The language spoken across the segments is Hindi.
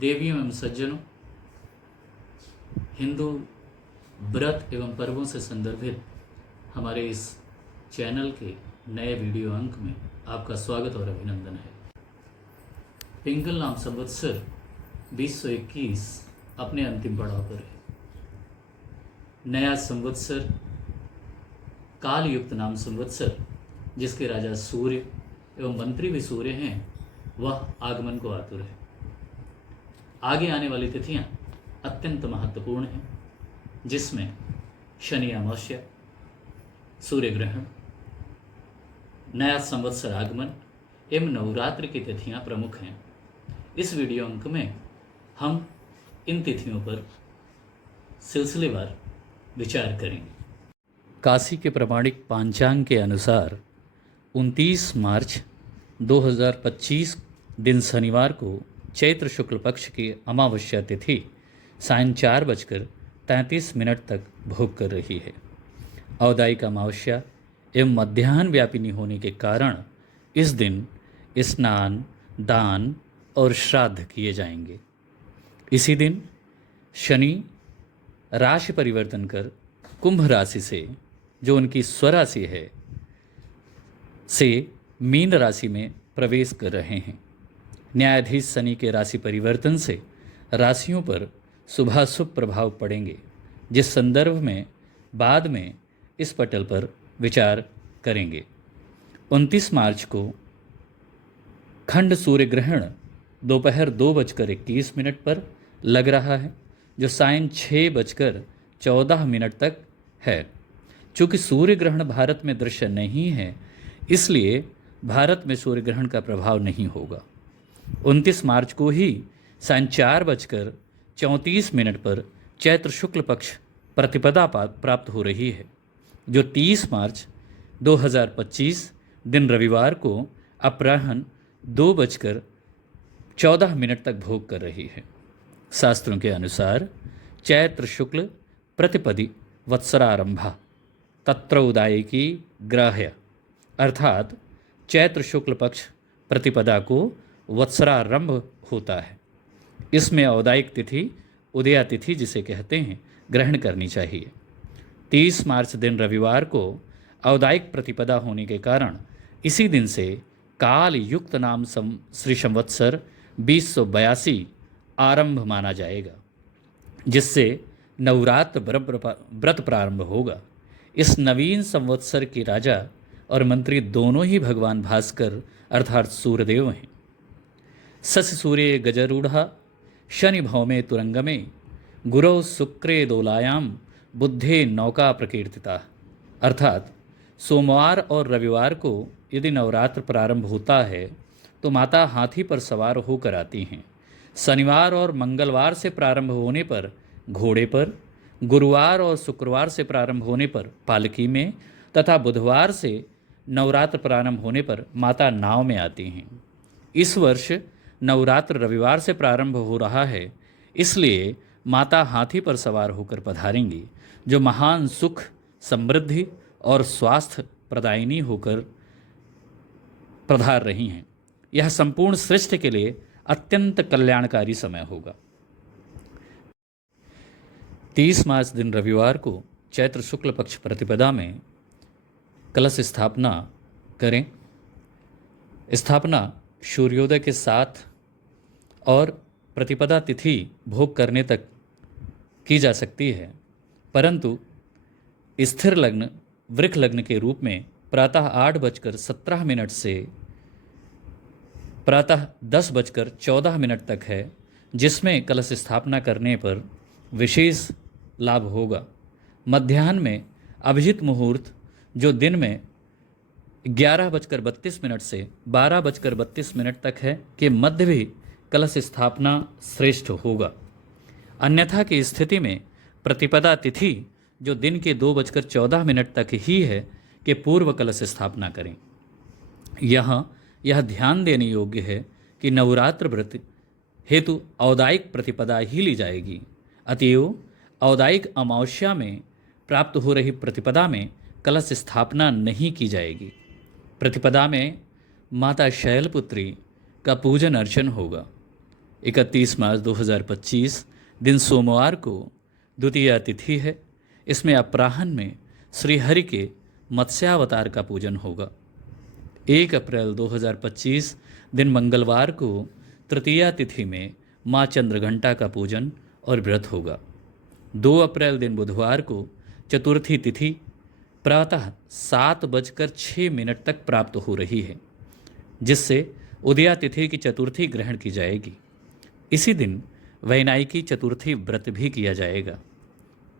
देवियों एवं सज्जनों, हिंदू व्रत एवं पर्वों से संदर्भित हमारे इस चैनल के नए वीडियो अंक में आपका स्वागत और अभिनंदन है। पिंगल नाम संवत्सर 2021 अपने अंतिम पड़ाव पर है। नया संवत्सर काल युक्त नाम संवत्सर, जिसके राजा सूर्य एवं मंत्री भी सूर्य हैं, वह आगमन को आतुर है। आगे आने वाली तिथियां अत्यंत महत्वपूर्ण हैं, जिसमें शनि अमावस्या, सूर्य ग्रहण, नया संवत्सर आगमन एवं नवरात्र की तिथियां प्रमुख हैं। इस वीडियो अंक में हम इन तिथियों पर सिलसिलेवार विचार करेंगे। काशी के प्रमाणिक पांचांग के अनुसार 29 मार्च 2025 दिन शनिवार को चैत्र शुक्ल पक्ष की अमावस्या तिथि सायं 4:33 तक भोग कर रही है। औदायिक अमावस्या एवं मध्याह्न व्यापिनी होने के कारण इस दिन स्नान, दान और श्राद्ध किए जाएंगे। इसी दिन शनि राशि परिवर्तन कर कुंभ राशि से, जो उनकी स्वराशि है, से मीन राशि में प्रवेश कर रहे हैं। न्यायाधीश शनि के राशि परिवर्तन से राशियों पर शुभाशुभ प्रभाव पड़ेंगे, जिस संदर्भ में बाद में इस पटल पर विचार करेंगे। 29 मार्च को खंड सूर्य ग्रहण दोपहर 2:21 पर लग रहा है, जो सायं 6:14 तक है। चूँकि सूर्य ग्रहण भारत में दृश्य नहीं है, इसलिए भारत में सूर्य ग्रहण का प्रभाव नहीं होगा। 29 मार्च को ही सायं 4:34 पर चैत्र शुक्ल पक्ष प्रतिपदा प्राप्त हो रही है, जो 30 मार्च 2025 दिन रविवार को अपराह्न 2:14 तक भोग कर रही है। शास्त्रों के अनुसार चैत्र शुक्ल प्रतिपदी वत्सरारंभा तत्र उदायिकी ग्राह्य, अर्थात चैत्र शुक्ल पक्ष प्रतिपदा को वत्सरारंभ होता है। इसमें औदायिक तिथि उदया तिथि जिसे कहते हैं ग्रहण करनी चाहिए। 30 मार्च दिन रविवार को औदायिक प्रतिपदा होने के कारण इसी दिन से काल युक्त नाम श्री संवत्सर 2082 आरंभ माना जाएगा, जिससे नवरात्र व्रत प्रारंभ होगा। इस नवीन संवत्सर के राजा और मंत्री दोनों ही भगवान भास्कर अर्थात सूर्यदेव हैं। शशि सूर्ये गजरूढ़ा शनि भौमे तुरंगमे गुरौ शुक्रे दोलायाम बुद्धे नौका प्रकीर्तिता, अर्थात सोमवार और रविवार को यदि नवरात्र प्रारंभ होता है तो माता हाथी पर सवार होकर आती हैं। शनिवार और मंगलवार से प्रारंभ होने पर घोड़े पर, गुरुवार और शुक्रवार से प्रारंभ होने पर पालकी में तथा बुधवार से नवरात्र प्रारंभ होने पर माता नाव में आती हैं। इस वर्ष नवरात्र रविवार से प्रारंभ हो रहा है, इसलिए माता हाथी पर सवार होकर पधारेंगी, जो महान सुख, समृद्धि और स्वास्थ्य प्रदायिनी होकर पधार रही हैं। यह संपूर्ण सृष्टि के लिए अत्यंत कल्याणकारी समय होगा। 30 मार्च दिन रविवार को चैत्र शुक्ल पक्ष प्रतिपदा में कलश स्थापना करें। स्थापना सूर्योदय के साथ और प्रतिपदा तिथि भोग करने तक की जा सकती है, परंतु स्थिर लग्न वृक्ष लग्न के रूप में प्रातः 8:17 से प्रातः 10:14 तक है, जिसमें कलश स्थापना करने पर विशेष लाभ होगा। मध्याह्न में अभिजित मुहूर्त, जो दिन में 11:32 से 12:32 तक है, के मध्य भी कलश स्थापना श्रेष्ठ होगा। अन्यथा की स्थिति में प्रतिपदा तिथि, जो दिन के 2:14 तक ही है, के पूर्व कलश स्थापना करें। यह ध्यान देने योग्य है कि नवरात्र व्रत हेतु औदायिक प्रतिपदा ही ली जाएगी। अतएव औदायिक अमावस्या में प्राप्त हो रही प्रतिपदा में कलश स्थापना नहीं की जाएगी। प्रतिपदा में माता शैलपुत्री का पूजन अर्चन होगा। 31 मार्च 2025 दिन सोमवार को द्वितीया तिथि है। इसमें अपराह्न में श्री हरि के मत्स्यावतार का पूजन होगा। 1 अप्रैल 2025 दिन मंगलवार को तृतीया तिथि में माँ चंद्रघंटा का पूजन और व्रत होगा। 2 अप्रैल दिन बुधवार को चतुर्थी तिथि प्रातः 7:06 तक प्राप्त हो रही है, जिससे उदया तिथि की चतुर्थी ग्रहण की जाएगी। इसी दिन वैनायकी चतुर्थी व्रत भी किया जाएगा।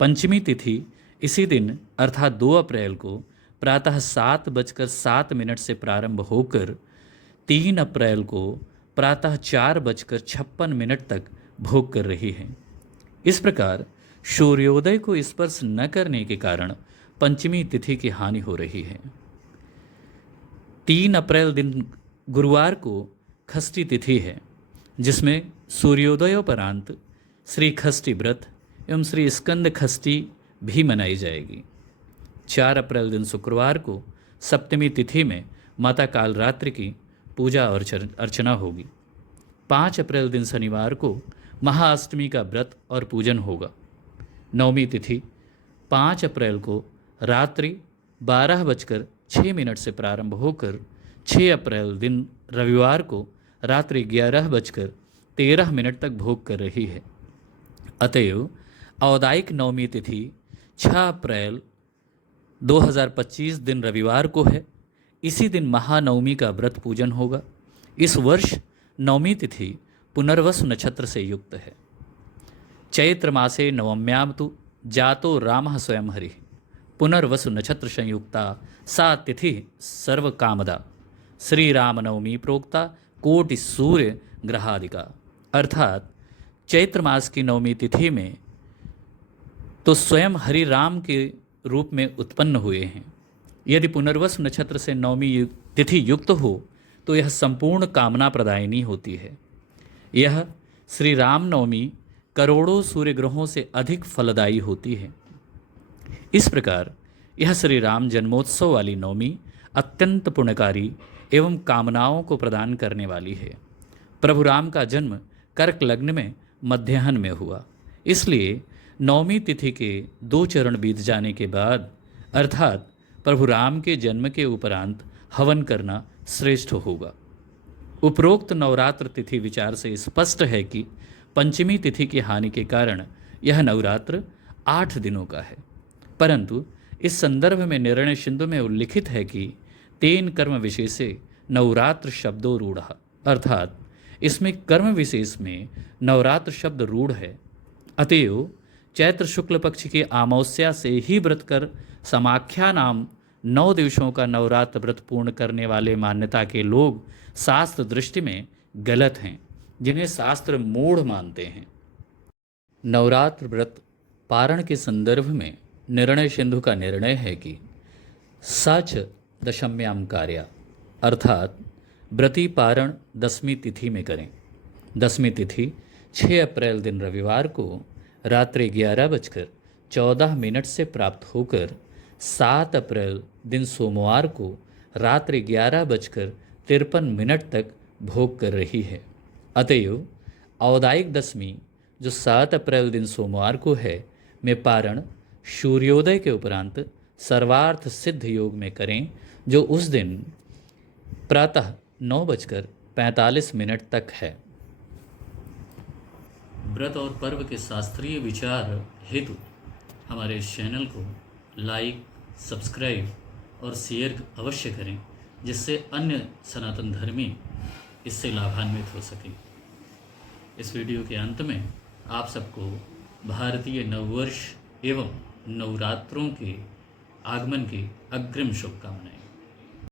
पंचमी तिथि इसी दिन अर्थात 2 अप्रैल को प्रातः 7:07 से प्रारंभ होकर 3 अप्रैल को प्रातः 4:56 तक भोग कर रही है। इस प्रकार सूर्योदय को स्पर्श न करने के कारण पंचमी तिथि की हानि हो रही है। 3 अप्रैल दिन गुरुवार को खष्टी तिथि है, जिसमें सूर्योदयोपरांत श्री खष्टी व्रत एवं श्री स्कंद खष्टी भी मनाई जाएगी। 4 अप्रैल दिन शुक्रवार को सप्तमी तिथि में माता कालरात्रि की पूजा और अर्चना होगी। 5 अप्रैल दिन शनिवार को महाअष्टमी का व्रत और पूजन होगा। नवमी तिथि 5 अप्रैल को रात्रि 12:06 से प्रारंभ होकर 6 अप्रैल दिन रविवार को रात्रि 11:13 तक भोग कर रही है। अतएव औदायिक नवमी तिथि 6 अप्रैल 2025 दिन रविवार को है। इसी दिन महानवमी का व्रत पूजन होगा। इस वर्ष नवमी तिथि पुनर्वसु नक्षत्र से युक्त है। चैत्र मासे नवम्याम तु जातो रामः स्वयं हरि पुनर्वसु नक्षत्र संयुक्ता सा तिथि सर्व कामदा श्री राम नवमी प्रोक्ता कोटि सूर्य ग्रहादिका। अर्थात चैत्र मास की नवमी तिथि में तो स्वयं हरि राम के रूप में उत्पन्न हुए हैं। यदि पुनर्वसु नक्षत्र से नवमी तिथि युक्त हो तो यह संपूर्ण कामना प्रदायिनी होती है। यह श्री राम नवमी करोड़ों सूर्य ग्रहों से अधिक फलदायी होती है। इस प्रकार यह श्री राम जन्मोत्सव वाली नवमी अत्यंत पुण्यकारी एवं कामनाओं को प्रदान करने वाली है। प्रभु राम का जन्म कर्क लग्न में मध्याह्न में हुआ, इसलिए नवमी तिथि के 2 चरण बीत जाने के बाद अर्थात प्रभु राम के जन्म के उपरांत हवन करना श्रेष्ठ होगा। उपरोक्त नवरात्र तिथि विचार से स्पष्ट है कि पंचमी तिथि की हानि के कारण यह नवरात्र 8 दिनों का है, परंतु इस संदर्भ में निर्णय सिंधु में उल्लिखित है कि तेन कर्म विशेषे नवरात्र शब्दों रूढ़, अर्थात इसमें कर्म विशेष में नवरात्र शब्द रूढ़ है। अतएव चैत्र शुक्ल पक्ष की अमावस्या से ही व्रत कर समाख्या नाम 9 दिवसों का नवरात्र व्रत पूर्ण करने वाले मान्यता के लोग शास्त्र दृष्टि में गलत हैं, जिन्हें शास्त्र मूढ़ मानते हैं। नवरात्र व्रत पारण के संदर्भ में निर्णय सिंधु का निर्णय है कि सच दशम्याम कार्या, अर्थात व्रती पारण 10वीं तिथि में करें। 10वीं तिथि 6 अप्रैल दिन रविवार को रात्रि 11:14 से प्राप्त होकर 7 अप्रैल दिन सोमवार को रात्रि 11:53 तक भोग कर रही है। अतएव औदायिक दशमी जो 7 अप्रैल दिन सोमवार को है में पारण सूर्योदय के उपरांत सर्वार्थ सिद्ध योग में करें, जो उस दिन प्रातः 9:45 तक है। व्रत और पर्व के शास्त्रीय विचार हेतु हमारे इस चैनल को लाइक, सब्सक्राइब और शेयर अवश्य करें, जिससे अन्य सनातन धर्मी इससे लाभान्वित हो सकें। इस वीडियो के अंत में आप सबको भारतीय नववर्ष एवं नवरात्रों के आगमन की अग्रिम शुभकामनाएं।